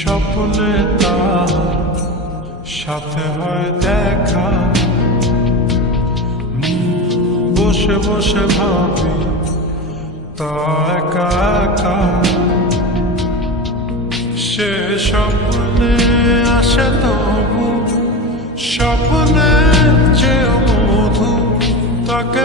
স্বপ্নে সাথে হয় দেখা বসে বসে ভাবি তা কা একা সে স্বপ্নে আসে তবু স্বপ্নে যে মধু তাকে